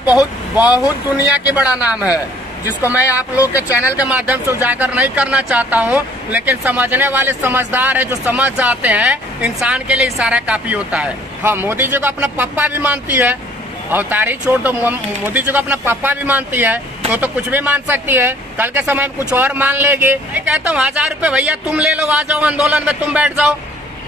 बहुत बहुत दुनिया की बड़ा नाम है, जिसको मैं आप लोग के चैनल के माध्यम से उजागर नहीं करना चाहता हूँ, लेकिन समझने वाले समझदार है, जो समझ जाते हैं इंसान के लिए इशारा काफी होता है। हाँ, मोदी जी को अपना पप्पा भी मानती है, और तारीख छोड़ दो, मोदी जी को अपना पप्पा भी मानती है तो कुछ भी मान सकती है, कल के समय में कुछ और मान लेगी। मैं कहता हूँ 1000 रुपए भैया तुम ले लो, आ जाओ आंदोलन में, तुम बैठ जाओ,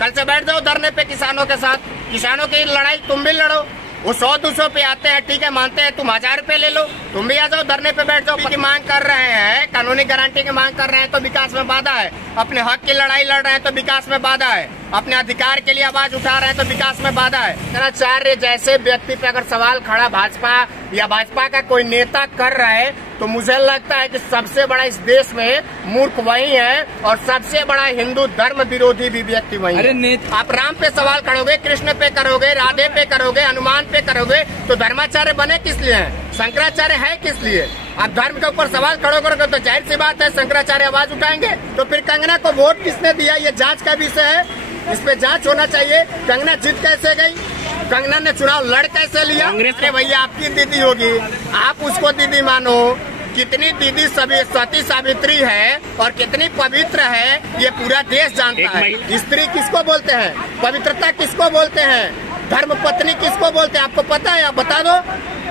कल से बैठ जाओ धरने पे किसानों के साथ, किसानों की लड़ाई तुम भी लड़ो। वो 100-200 पे आते हैं, ठीक है, मानते हैं, तुम 1000 रुपए ले लो, तुम भी आ जाओ धरने पे बैठ जाओ। की मांग कर रहे हैं, कानूनी गारंटी की मांग कर रहे हैं तो विकास में बाधा है, अपने हक की लड़ाई लड़ रहे हैं तो विकास में बाधा है, अपने अधिकार के लिए आवाज उठा रहे हैं तो विकास में बाधा है। शंकराचार्य जैसे व्यक्ति पे अगर सवाल खड़ा भाजपा या भाजपा का कोई नेता कर रहा है तो मुझे लगता है कि सबसे बड़ा इस देश में मूर्ख वही है, और सबसे बड़ा हिंदू धर्म विरोधी भी व्यक्ति वही है। आप राम पे सवाल करोगे, कृष्ण पे करोगे, राधे पे करोगे, हनुमान पे करोगे, तो धर्माचार्य बने किस लिए हैं? शंकराचार्य है किस लिए? आप धर्म के ऊपर सवाल खड़े करोगे तो जाहिर सी बात है शंकराचार्य आवाज उठाएंगे। तो फिर कंगना को वोट किसने दिया, ये जांच का विषय है, इस पे जांच होना चाहिए। कंगना जीत कैसे गई, कंगना ने चुनाव लड़ कैसे लिया? अरे भैया आपकी दीदी होगी, आप उसको दीदी मानो, कितनी दीदी सभी सती सावित्री है और कितनी पवित्र है ये पूरा देश जानता है। स्त्री किसको बोलते हैं, पवित्रता किसको बोलते हैं, धर्म पत्नी किसको बोलते हैं, आपको पता है? आप बता दो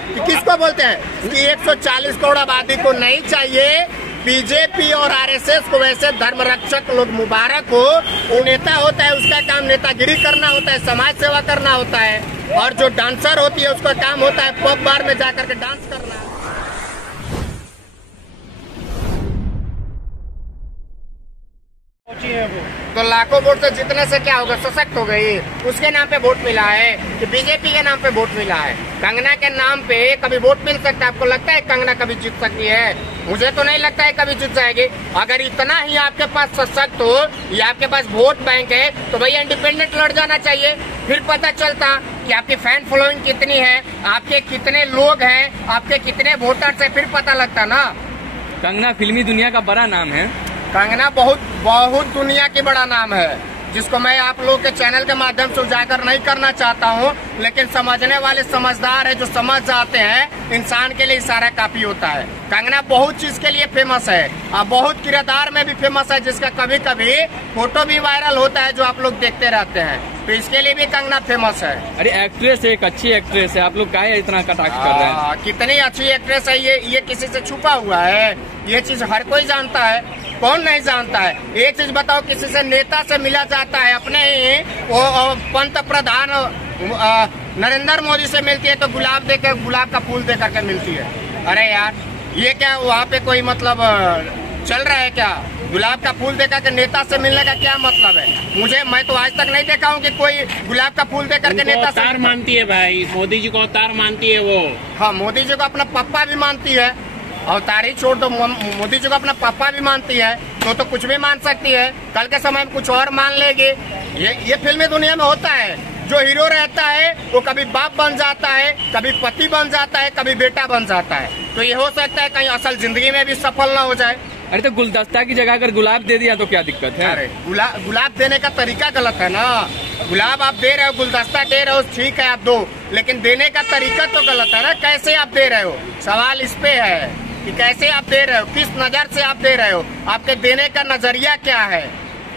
कि किसको बोलते हैं। कि 140 करोड़ आबादी को नहीं चाहिए, बीजेपी और आरएसएस को वैसे धर्म रक्षक लोग मुबारक हो। वो नेता होता है, उसका काम नेतागिरी करना होता है, समाज सेवा करना होता है, और जो डांसर होती है उसका काम होता है पब बार में जाकर के डांस करना। तो लाखों वोट से जीतने से क्या होगा, सशक्त हो गई, उसके नाम पे वोट मिला है कि बीजेपी के नाम पे वोट मिला है? कंगना के नाम पे कभी वोट मिल सकता है? आपको लगता है कंगना कभी जीत सकती है? मुझे तो नहीं लगता है कभी जीत जाएगी। अगर इतना ही आपके पास सशक्त हो या आपके पास वोट बैंक है तो भैया इंडिपेंडेंट लड़ जाना चाहिए, फिर पता चलता कि आपकी फैन फॉलोइंग कितनी है, आपके कितने लोग हैं, आपके कितने वोटर्स है, फिर पता लगता ना। कंगना फिल्मी दुनिया का बड़ा नाम है, कंगना बहुत बहुत दुनिया की बड़ा नाम है, जिसको मैं आप लोग के चैनल के माध्यम से उजागर नहीं करना चाहता हूँ, लेकिन समझने वाले समझदार है, जो समझ जाते हैं इंसान के लिए इशारा काफी होता है। कंगना बहुत चीज के लिए फेमस है, और बहुत किरदार में भी फेमस है, जिसका कभी कभी फोटो भी वायरल होता है जो आप लोग देखते रहते हैं, तो इसके लिए भी कंगना फेमस है। अरे एक्ट्रेस है, एक अच्छी एक्ट्रेस है, आप लोग काहे इतना कटाक्ष कर रहे हैं? कितनी अच्छी एक्ट्रेस है ये किसी से छुपा हुआ है? ये चीज हर कोई जानता है, कौन नहीं जानता है? एक चीज बताओ, किसी से नेता से मिला जाता है, अपने ही वो पंत प्रधान नरेंद्र मोदी से मिलती है तो गुलाब देकर, गुलाब का फूल देकर के मिलती है। अरे यार ये क्या वहाँ पे कोई मतलब चल रहा है क्या? गुलाब का फूल देकर के नेता से मिलने का क्या मतलब है? मैं तो आज तक नहीं देखा हूँ कि कोई गुलाब का फूल देकर के नेता से अवतार मानती है भाई, मोदी जी को अवतार मानती है वो। हाँ, मोदी जी को अपना पप्पा भी मानती है, और तारीख छोड़ दो, मोदी जी को अपना पापा भी मानती है तो कुछ भी मान सकती है, कल के समय में कुछ और मान लेगी। ये फिल्मी दुनिया में होता है, जो हीरो रहता है वो कभी बाप बन जाता है, कभी पति बन जाता है, कभी बेटा बन जाता है, तो ये हो सकता है कहीं असल जिंदगी में भी सफल ना हो जाए। अरे तो गुलदस्ता की जगह अगर गुलाब दे दिया तो क्या दिक्कत है? अरे गुलाब देने का तरीका गलत है ना। गुलाब आप दे रहे हो, गुलदस्ता दे रहे हो, ठीक है आप दो, लेकिन देने का तरीका तो गलत है ना। कैसे आप दे रहे हो, सवाल इस पे है कि कैसे आप दे रहे हो, किस नजर से आप दे रहे हो, आपके देने का नजरिया क्या है।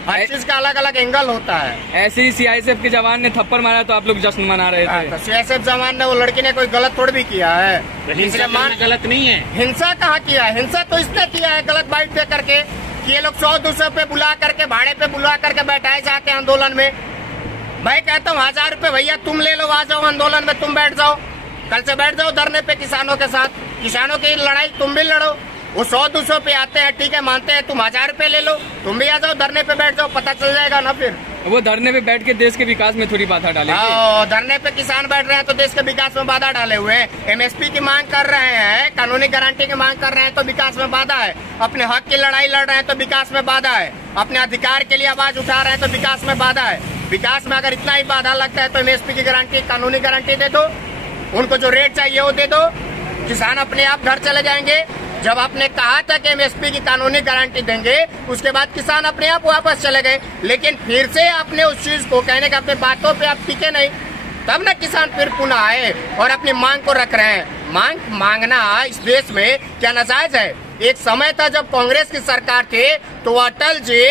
हर चीज का अलग अलग एंगल होता है। ऐसे ही सीआईएसएफ के जवान ने थप्पड़ मारा तो आप लोग जश्न मना रहे थे। तो सीआईएसएफ जवान ने, वो लड़की ने कोई गलत थोड़ी भी किया है, हिंसा गलत नहीं है। हिंसा कहाँ किया है? हिंसा तो इसने किया है गलत बाइट दे करके, कि ये लोग 100-200 पे बुला करके, भाड़े पे बुला करके बैठाए जाते हैं आंदोलन में। मैं कहता हूँ 1000 रुपए भैया तुम ले लो, आ जाओ आंदोलन में, तुम बैठ जाओ, कल से बैठ जाओ धरने पे किसानों के साथ, किसानों की लड़ाई तुम भी लड़ो। वो 100-200 पे आते हैं, ठीक है, मानते हैं, तुम 1000 रुपए ले लो, तुम भी आ जाओ धरने पे बैठ जाओ, पता चल जाएगा ना। फिर वो धरने पे बैठ के देश के विकास में थोड़ी बाधा डाले। धरने पे किसान बैठ रहे हैं तो देश के विकास में बाधा डाले हुए। एमएसपी की मांग कर रहे हैं, कानूनी गारंटी की मांग कर रहे हैं तो विकास में बाधा है। अपने हक की लड़ाई लड़ रहे हैं तो विकास में बाधा है। अपने अधिकार के लिए आवाज उठा रहे हैं तो विकास में बाधा है। विकास में अगर इतना ही बाधा लगता है तो एमएसपी की गारंटी, कानूनी गारंटी दे दो, उनको जो रेट चाहिए वो दे दो, किसान अपने आप घर चले जाएंगे। जब आपने कहा था कि एमएसपी की कानूनी गारंटी देंगे, उसके बाद किसान अपने आप वापस चले गए, लेकिन फिर से आपने उस चीज को कहने का, अपने बातों पे आप टिके नहीं, तब ना किसान फिर पुनः आए और अपनी मांग को रख रहे हैं। मांगना इस देश में क्या नाजायज है? एक समय था जब कांग्रेस की सरकार थी तो अटल जी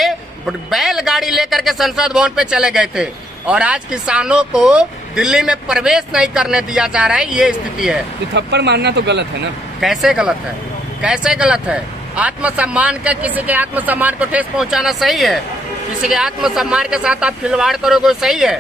बैलगाड़ी लेकर के संसद भवन पे चले गए थे और आज किसानों को दिल्ली में प्रवेश नहीं करने दिया जा रहा है। ये स्थिति है। तो थप्पड़ मारना तो गलत है ना? कैसे गलत है? कैसे गलत है? आत्मसम्मान का, किसी के आत्मसम्मान को ठेस पहुंचाना सही है? किसी के आत्मसम्मान के साथ आप खिलवाड़ करोगे सही है?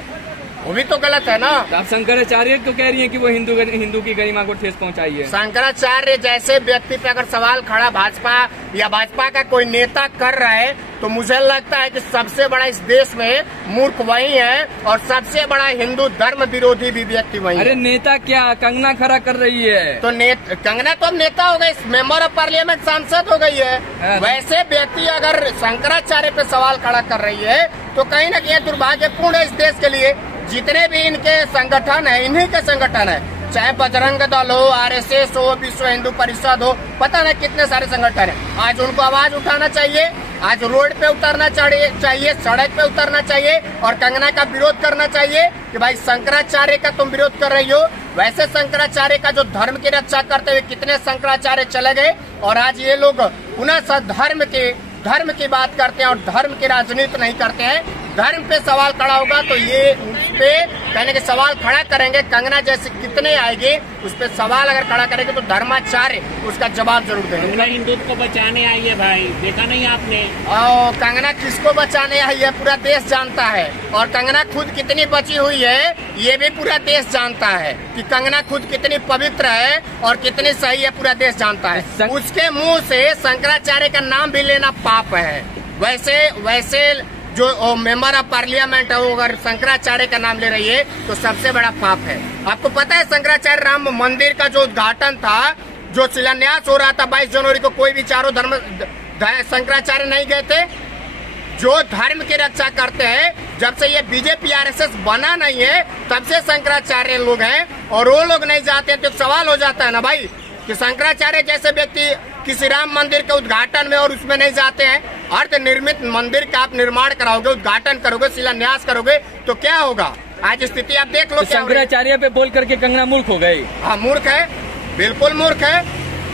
वो भी तो गलत है ना। तो आप शंकराचार्य को कह रही हैं कि वो हिंदू की गरिमा को ठेस पहुंचाई है। शंकराचार्य जैसे व्यक्ति पे अगर सवाल खड़ा भाजपा या भाजपा का कोई नेता कर रहा है तो मुझे लगता है कि सबसे बड़ा इस देश में मूर्ख वही है और सबसे बड़ा हिंदू धर्म विरोधी भी व्यक्ति वही है। अरे नेता क्या, कंगना खड़ा कर रही है। तो कंगना तो अब नेता हो गई, मेंबर ऑफ पार्लियामेंट, सांसद हो गई है। वैसे व्यक्ति अगर शंकराचार्य पे सवाल खड़ा कर रही है तो कहीं न कहीं दुर्भाग्यपूर्ण है इस देश के लिए। जितने भी इनके संगठन है, इन्हीं के संगठन है, चाहे बजरंग दल हो, आरएसएस हो, विश्व हिंदू परिषद हो, पता नहीं कितने सारे संगठन है। आज उनको आवाज उठाना चाहिए, आज रोड पे उतरना चाहिए, सड़क पे उतरना चाहिए और कंगना का विरोध करना चाहिए कि भाई शंकराचार्य का तुम विरोध कर रही हो। वैसे शंकराचार्य का जो धर्म की रक्षा करते हुए कितने शंकराचार्य चले गए और आज ये लोग पुनः धर्म की बात करते हैं और धर्म की राजनीति नहीं करते हैं। धर्म पे सवाल खड़ा होगा तो ये उस पे कहने के सवाल खड़ा करेंगे। कंगना जैसे कितने आएंगे उस पे सवाल अगर खड़ा करेंगे तो धर्माचार्य उसका जवाब जरूर देंगे। कंगना हिंदुत्व को बचाने आई है भाई, देखा नहीं आपने? कंगना किसको बचाने आई है पूरा देश जानता है और कंगना खुद कितनी बची हुई है ये भी पूरा देश जानता है कि कंगना खुद कितनी पवित्र है और कितनी सही है, पूरा देश जानता है। उसके मुंह से शंकराचार्य का नाम भी लेना पाप है। वैसे जो मेंबर ऑफ पार्लियामेंट है वो अगर शंकराचार्य का नाम ले रही है तो सबसे बड़ा पाप है। आपको पता है शंकराचार्य राम मंदिर का जो उद्घाटन था, जो शिलान्यास हो रहा था 22 जनवरी को, कोई भी चारों धर्म शंकराचार्य नहीं गए थे। जो धर्म की रक्षा करते हैं, जब से ये बीजेपी आरएसएस बना नहीं है तब से शंकराचार्य लोग हैं और वो लोग नहीं जाते तो सवाल हो जाता है ना भाई कि शंकराचार्य जैसे व्यक्ति किसी राम मंदिर के उद्घाटन में और उसमें नहीं जाते हैं। अर्ध निर्मित मंदिर का आप निर्माण कराओगे, उद्घाटन करोगे, शिलान्यास करोगे तो क्या होगा? आज स्थिति आप देख लो। शंकराचार्य पे बोल करके कंगना मूर्ख हो गई। हाँ, मूर्ख है, बिल्कुल मूर्ख है।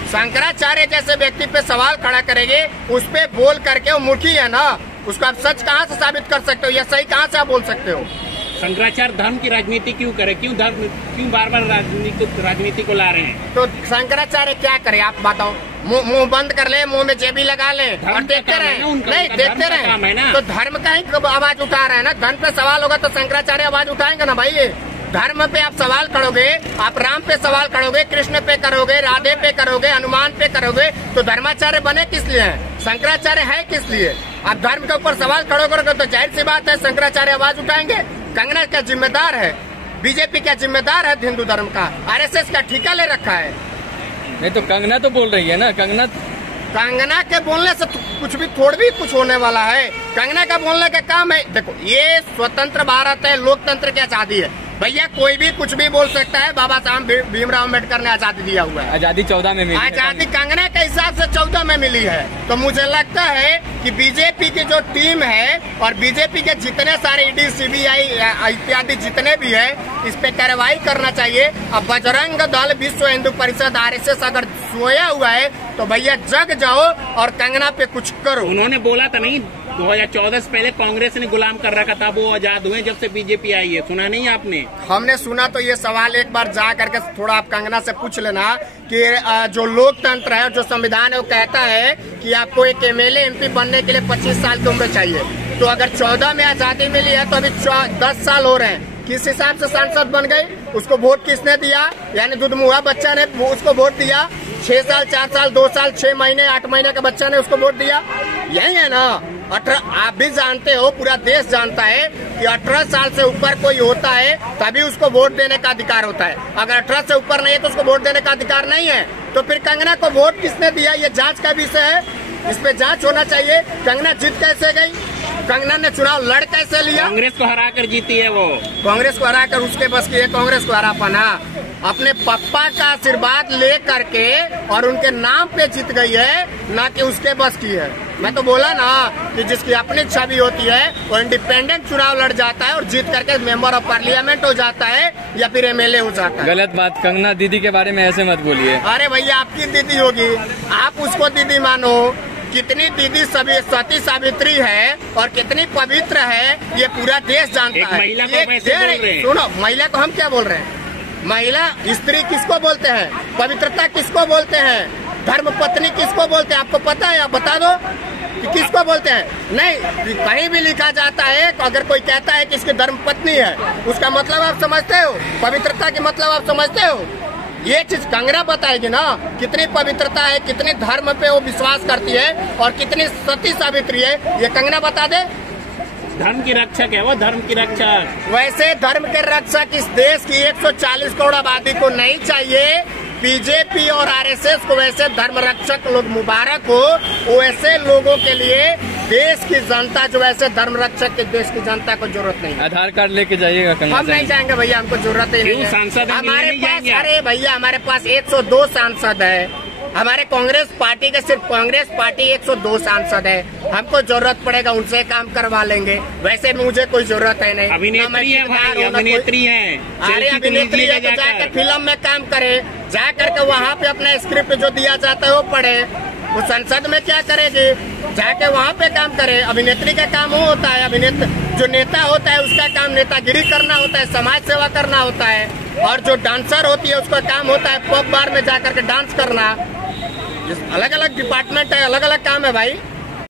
शंकराचार्य जैसे व्यक्ति पे सवाल खड़ा करेंगे, उस पे बोल करके वो मूर्खी है ना। उसको आप सच कहाँ से साबित कर सकते हो या सही कहाँ से आप बोल सकते हो? शंकराचार्य धर्म की राजनीति क्यों करे? क्यों बार बार राजनीति को ला रहे हैं? तो शंकराचार्य क्या करे आप बताओ? मुंह बंद कर ले, मुंह में जेबी लगा ले और देखते रहे। नहीं देखते रहे तो धर्म का ही आवाज उठा रहे हैं ना। धर्म पे सवाल होगा तो शंकराचार्य आवाज उठाएंगे ना भाई। धर्म पे आप सवाल करोगे, आप राम पे सवाल करोगे, कृष्ण पे करोगे, राधे पे करोगे, हनुमान पे करोगे तो धर्माचार्य बने किस लिए हैं? शंकराचार्य है किस लिए? आप धर्म के ऊपर सवाल खड़े करोगे तो जाहिर सी बात है शंकराचार्य आवाज उठाएंगे। कंगना क्या जिम्मेदार है? बीजेपी क्या जिम्मेदार है हिंदू धर्म का? आरएसएस का ठेका ले रखा है? नहीं तो कंगना तो बोल रही है ना। कंगना के बोलने से कुछ भी थोड़ा भी कुछ होने वाला है। कंगना का बोलने का काम है। देखो ये स्वतंत्र भारत है, लोकतंत्र की आजादी है भैया, कोई भी कुछ भी बोल सकता है। बाबा साहब भीमराव अम्बेडकर ने आजादी दिया हुआ है। आजादी 14 में मिली। आजादी कंगना के हिसाब से 14 में मिली है। तो मुझे लगता है कि बीजेपी की जो टीम है और बीजेपी के जितने सारे ईडी, सीबीआई इत्यादि जितने भी है, इस पे कार्रवाई करना चाहिए। अब बजरंग दल, विश्व हिंदू परिषद, आरएसएस अगर सोया हुआ है तो भैया जग जाओ और कंगना पे कुछ करो। उन्होंने बोला था नहीं 2014 से पहले कांग्रेस ने गुलाम कर रखा था, वो आजाद हुए जब से बीजेपी आई है। सुना नहीं आपने? हमने सुना। तो ये सवाल एक बार जा करके थोड़ा आप कंगना से पूछ लेना कि जो लोकतंत्र है, जो संविधान है, वो कहता है कि आपको एक एमएलए एमपी बनने के लिए 25 साल की उम्र चाहिए। तो अगर 14 में आजादी मिली है तो अभी 10 साल हो रहे हैं। किस हिसाब से सांसद बन गई? उसको वोट किसने दिया? यानी दुधमुहा बच्चा ने उसको वोट दिया। 6 साल, 4 साल, 2 साल, 6 महीने, 8 महीने का बच्चा ने उसको वोट दिया। यही है ना। 18 आप भी जानते हो, पूरा देश जानता है कि 18 साल से ऊपर कोई होता है तभी उसको वोट देने का अधिकार होता है। अगर 18 से ऊपर नहीं है तो उसको वोट देने का अधिकार नहीं है। तो फिर कंगना को वोट किसने दिया? ये जांच का विषय है, इस पे जांच होना चाहिए। कंगना जीत कैसे गई? कंगना ने चुनाव लड़ कैसे लिया? कांग्रेस को हरा कर जीती है वो। कांग्रेस को हरा कर उसके बस की है कांग्रेस को हरा पाना? अपने पप्पा का आशीर्वाद ले करके और उनके नाम पे जीत गई है, ना कि उसके बस की है। मैं तो बोला ना कि जिसकी अपनी छवि होती है वो इंडिपेंडेंट चुनाव लड़ जाता है और जीत करके मेंबर ऑफ पार्लियामेंट हो जाता है या फिर एमएलए हो जाता है। गलत बात, कंगना दीदी के बारे में ऐसे मत बोलिए। अरे भैया, आपकी दीदी होगी, आप उसको दीदी मानो। कितनी दीदी सभी सती सावित्री है और कितनी पवित्र है ये पूरा देश जानता है। महिला को वैसे बोल रहे हैं। सुनो, महिला को हम क्या बोल रहे हैं? महिला स्त्री किसको बोलते हैं? पवित्रता किसको बोलते हैं? धर्म पत्नी किसको बोलते हैं? आपको पता है? आप बता दो कि किसको बोलते हैं। नहीं, कहीं भी लिखा जाता है अगर कोई कहता है कि इसकी धर्म पत्नी है, उसका मतलब आप समझते हो? पवित्रता के मतलब आप समझते हो? ये चीज कंगना बताएगी ना कितनी पवित्रता है, कितनी धर्म पे वो विश्वास करती है और कितनी सती सावित्री है, ये कंगना बता दे। धर्म की रक्षक है वो, धर्म की रक्षक। वैसे धर्म के रक्षक इस देश की 140 करोड़ आबादी को नहीं चाहिए। बीजेपी और आरएसएस को वैसे धर्म रक्षक लोग मुबारक हो। वैसे लोगों के लिए देश की जनता जो वैसे धर्म रक्षक के देश की जनता को जरूरत नहीं है। आधार कार्ड लेके जाइएगा कंगना? हम नहीं जाएंगे भैया, हमको जरूरत ही नहीं है। सांसद हमारे पास, अरे भैया हमारे पास 102 सांसद है। हमारे कांग्रेस पार्टी के सिर्फ कांग्रेस पार्टी 102 सांसद है। हमको जरूरत पड़ेगा उनसे काम करवा लेंगे। वैसे मुझे कोई जरूरत है नहीं। अभिनेत्री है भाई, अभिनेत्री है। अरे अभिनेत्री है तो जाकर फिल्म में काम करे, जा करके वहाँ पे अपना स्क्रिप्ट जो दिया जाता है वो पढ़े। वो संसद में क्या करेगी? जाके वहाँ पे काम करे। अभिनेत्री का काम वो होता है, अभिनेता जो नेता होता है उसका काम नेतागिरी करना होता है, समाज सेवा करना होता है। और जो डांसर होती है उसका काम होता है पब बार में जाकर के डांस करना। अलग अलग डिपार्टमेंट है, अलग अलग काम है भाई।